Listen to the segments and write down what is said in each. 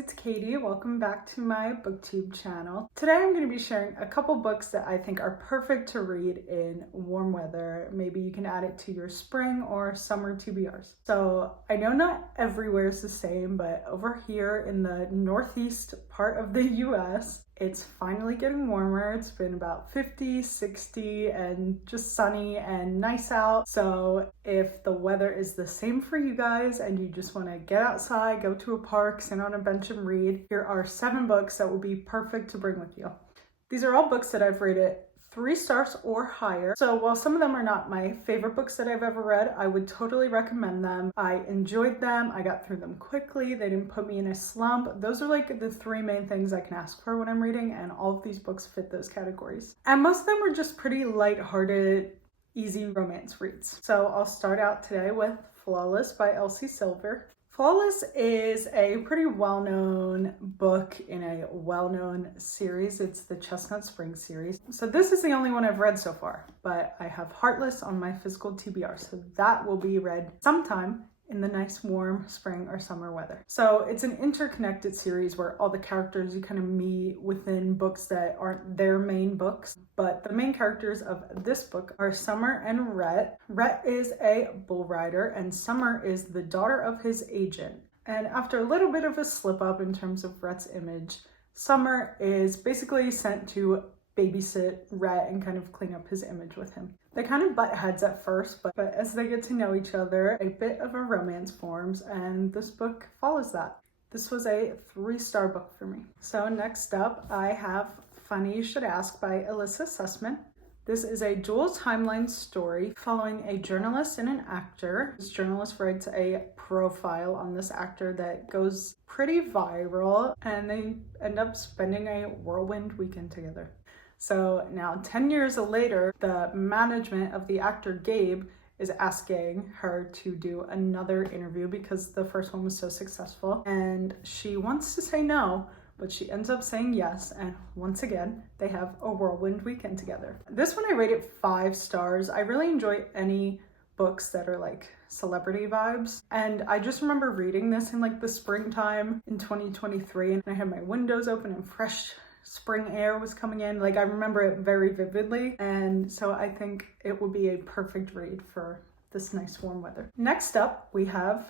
it's Katie. Welcome back to my booktube channel. Today I'm going to be sharing a couple books that I think are perfect to read in warm weather. Maybe you can add it to your spring or summer TBRs. So I know not everywhere is the same, but over here in the northeast part of the US, it's finally getting warmer. It's been about 50, 60 and just sunny and nice out. So if the weather is the same for you guys and you just want to get outside, go to a park, sit on a bench and read, here are 7 books that will be perfect to bring with you. These are all books that I've rated 3 stars or higher. So while some of them are not my favorite books that I've ever read, I would totally recommend them. I enjoyed them. I got through them quickly. They didn't put me in a slump. Those are like the 3 main things I can ask for when I'm reading, and all of these books fit those categories. And most of them were just pretty lighthearted, easy romance reads. So I'll start out today with Flawless by Elsie Silver. Flawless is a pretty well-known book in a well-known series. It's the Chestnut Springs series. So this is the only one I've read so far, but I have Heartless on my physical TBR, so that will be read sometime in the nice warm spring or summer weather. So it's an interconnected series where all the characters you kind of meet within books that aren't their main books. But the main characters of this book are Summer and Rhett. Rhett is a bull rider and Summer is the daughter of his agent. And after a little bit of a slip up in terms of Rhett's image, Summer is basically sent to babysit Rhett and kind of clean up his image with him. They kind of butt heads at first, but as they get to know each other, a bit of a romance forms, and this book follows that. This was a 3-star book for me. So next up, I have Funny You Should Ask by Alyssa Sussman. This is a dual timeline story following a journalist and an actor. This journalist writes a profile on this actor that goes pretty viral, and they end up spending a whirlwind weekend together. So now 10 years later, the management of the actor Gabe is asking her to do another interview because the first one was so successful, and she wants to say no, but she ends up saying yes, and once again, they have a whirlwind weekend together. This one I rated 5 stars. I really enjoy any books that are like celebrity vibes, and I just remember reading this in like the springtime in 2023, and I had my windows open and fresh spring air was coming in. Like, I remember it very vividly, and so I think it would be a perfect read for this nice warm weather. Next up, we have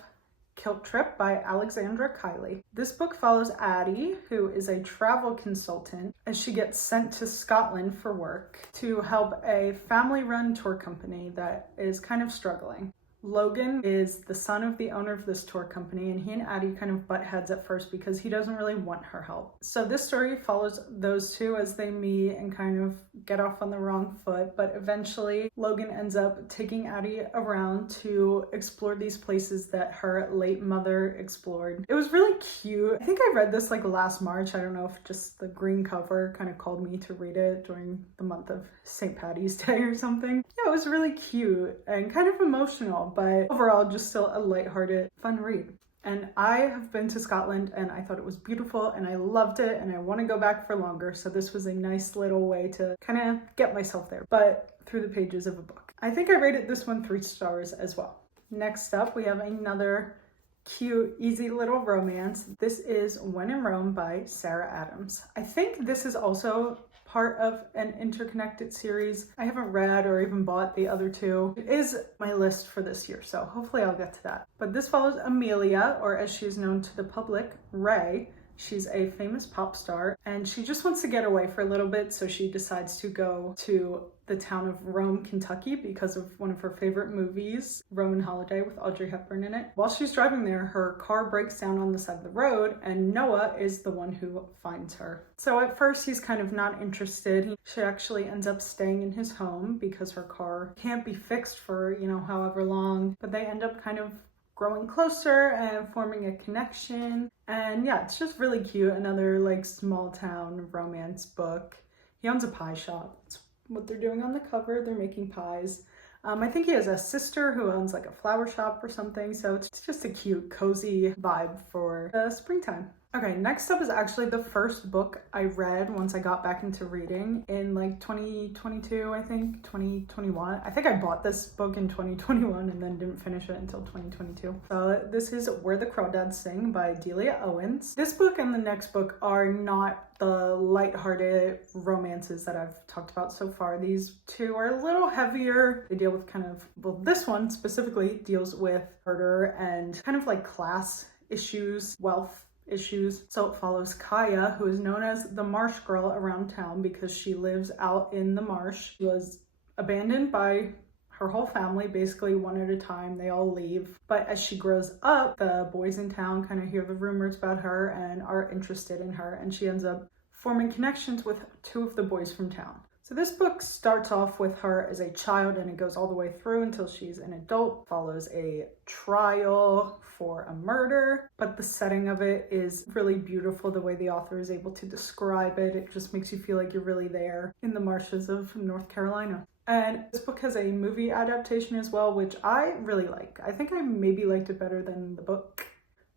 Kilt Trip by Alexandra Kiley. This book follows Addie, who is a travel consultant, as she gets sent to Scotland for work to help a family-run tour company that is kind of struggling. Logan is the son of the owner of this tour company, and he and Addie kind of butt heads at first because he doesn't really want her help. So this story follows those two as they meet and kind of get off on the wrong foot, but eventually Logan ends up taking Addie around to explore these places that her late mother explored. It was really cute. I think I read this like last March. I don't know if just the green cover kind of called me to read it during the month of St. Patty's Day or something. Yeah, it was really cute and kind of emotional, but overall just still a lighthearted, fun read. And I have been to Scotland and I thought it was beautiful and I loved it and I want to go back for longer, so this was a nice little way to kind of get myself there, but through the pages of a book. I think I rated this one 3 stars as well. Next up, we have another cute, easy little romance. This is When in Rome by Sarah Adams. I think this is also part of an interconnected series. I haven't read or even bought the other 2. It is my list for this year, so hopefully I'll get to that. But this follows Amelia, or as she is known to the public, Ray. She's a famous pop star, and she just wants to get away for a little bit, so she decides to go to the town of Rome, Kentucky, because of one of her favorite movies, Roman Holiday, with Audrey Hepburn in it. While she's driving there, her car breaks down on the side of the road, and Noah is the one who finds her. So at first, he's kind of not interested. She actually ends up staying in his home because her car can't be fixed for, however long, but they end up kind of growing closer and forming a connection. And yeah, it's just really cute. Another like small town romance book. He owns a pie shop. That's what they're doing on the cover. They're making pies. I think he has a sister who owns like a flower shop or something. So it's just a cute, cozy vibe for the springtime. Okay, next up is actually the first book I read once I got back into reading in like 2022, I think, 2021. I think I bought this book in 2021 and then didn't finish it until 2022. So this is Where the Crawdads Sing by Delia Owens. This book and the next book are not the lighthearted romances that I've talked about so far. These two are a little heavier. They deal with kind of, well, this one specifically deals with murder and kind of like class issues, wealth issues. So it follows Kaya, who is known as the marsh girl around town because she lives out in the marsh. She was abandoned by her whole family, basically one at a time. They all leave. But as she grows up, the boys in town kind of hear the rumors about her and are interested in her, and she ends up forming connections with two of the boys from town. So this book starts off with her as a child and it goes all the way through until she's an adult, follows a trial for a murder, but the setting of it is really beautiful. The way the author is able to describe it, it just makes you feel like you're really there in the marshes of North Carolina. And this book has a movie adaptation as well, which I really like. I think I maybe liked it better than the book,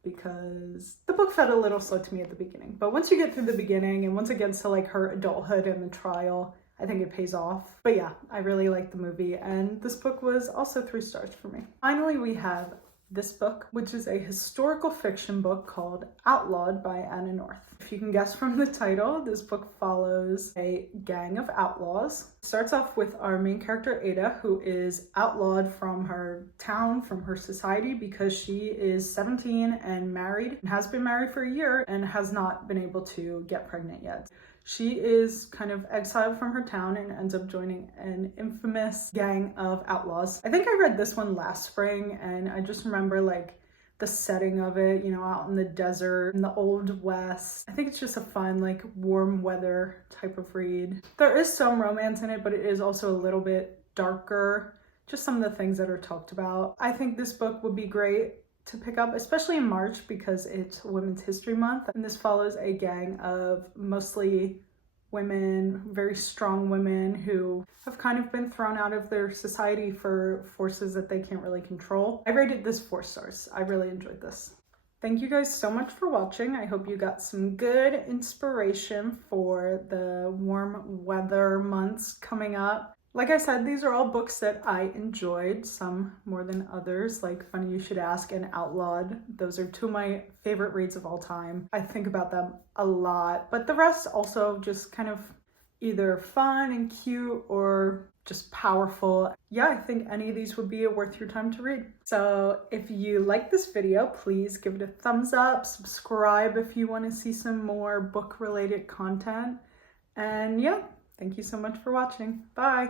because the book felt a little slow to me at the beginning. But once you get through the beginning and once it gets to like her adulthood and the trial, I think it pays off. But yeah, I really liked the movie, and this book was also 3 stars for me. Finally, we have this book, which is a historical fiction book called Outlawed by Anna North. If you can guess from the title, this book follows a gang of outlaws. It starts off with our main character, Ada, who is outlawed from her town, from her society, because she is 17 and married, and has been married for a year and has not been able to get pregnant yet. She is kind of exiled from her town and ends up joining an infamous gang of outlaws. I think I read this one last spring, and I just remember like the setting of it, you know, out in the desert, in the Old West. I think it's just a fun, like warm weather type of read. There is some romance in it, but it is also a little bit darker. Just some of the things that are talked about. I think this book would be great to pick up, especially in March because it's Women's History Month, and this follows a gang of mostly women, very strong women who have kind of been thrown out of their society for forces that they can't really control. I rated this 4 stars. I really enjoyed this. Thank you guys so much for watching. I hope you got some good inspiration for the warm weather months coming up. Like I said, these are all books that I enjoyed, some more than others, like Funny You Should Ask and Outlawed. Those are 2 of my favorite reads of all time. I think about them a lot, but the rest also just kind of either fun and cute or just powerful. Yeah, I think any of these would be worth your time to read. So if you like this video, please give it a thumbs up, subscribe if you want to see some more book-related content, and yeah, thank you so much for watching. Bye!